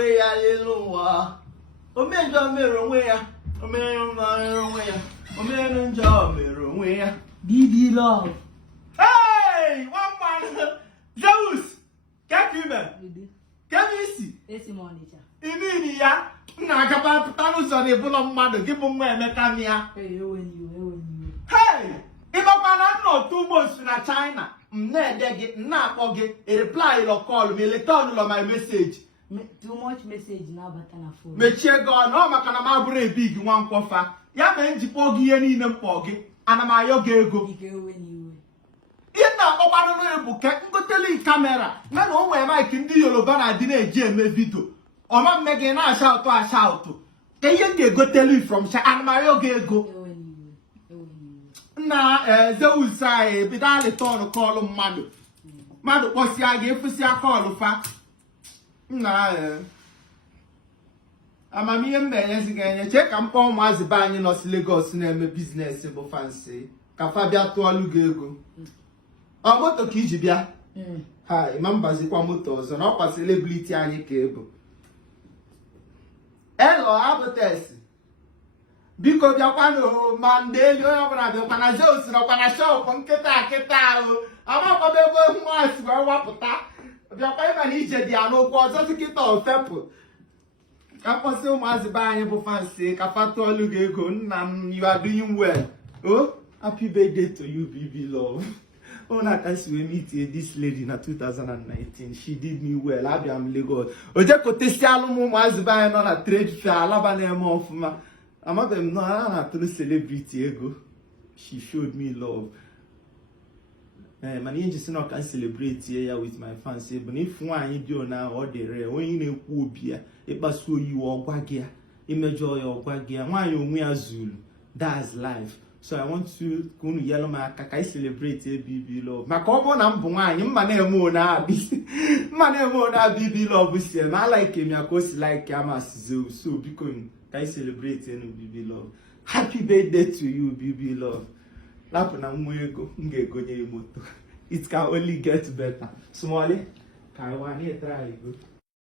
onwe ya elu ụwa omenjọ mere onwe ya onwe ya omenjọ mere onwe ya BB Love. Hey, one man Zeus Kekimen Kemisi Esi Monicha. Imini ya na-agaba pụta n'ụzọ na-ebụlọ mmadụ gị bụ nwa Emeka ya. Hey, ịmakwa na nọ 2 months na China m na-ede gị na-akpọ gị reply your call me return my message. Too much message na-abata na phone. Mechie gị ọnụ ọ maka na m abụrụ ebi gị nwa nkwọfa ya mere njikpọ gị ihe niile mkpọ gị ana m ayọ gị ego. Ihe na-akpọkwanụ n'ebu ka ngoteli kamera mana o nwere mic ndị Yoruba na-adị na-eji eme vidio ọma mme gị na-asha ụtụ ka ihe ga-egotelu from ana m ayọ gị ego. Na Zeus anyị bido alịtọnụ kọlụ mmadụ kpọsịa gị efụsịa kọlụ fa nna amamihe m na-enyezi gị enye chee ka m kpọọ ụmụazị be anyị nọ si Lagos na-eme biznes bụ fansi ka fa bịa tụọlụ gị ego. Ọ moto ka iji bịa ha ịma mbazikwa moto ọzọ na ọkwa celebrity anyị ka ebu elo abụtesi biko bịakwanụ ma ndị eli onye ọbụla bịakwa na Zeus nọkwa na shọpụ nkịta ahụ amakwaba ebe nwaasị wee wapụta bịakwa ịma na ije dị ya n'ụkwụ ọzọ dịkịta ofepụ ka mkpọsị ụmụazị be anyị bụ fansi ka fatụọlụ gị ego. Nna m you are doing well. Oh, happy birthday to you BB Love. Ona kasi we meet this lady na 2019. She did me well. Abia m Lagos. Oje kotesi alụmụ ụmụazị be anyị nọ na trade fair alaba na-eme ọfụma. Amabe m nọ na atụrụ celebrity ego. She showed me love. Mana ihe njisi na ọka celebrate ya with my fans bụ na ifu nwaanyị dị ona ọ dịrị onye na-ekwu obi ya ịkpasu oyiwe ọgwa gị ya imejọ ya ọgwa gị ya nwaanyị onwe ya zulu. That's life. So I want to kunu yellow maka ka celebrate BB Love. Maka ọ bụ na m bụ nwaanyị mma na-eme ona BB Love si na like me ka o si like amas Zeus. So biko ka celebrate BB Love. Happy birthday to you BB Love. Lapụ na nwa ego m ga-egonye moto. It can only get better. Small ka I want to try go.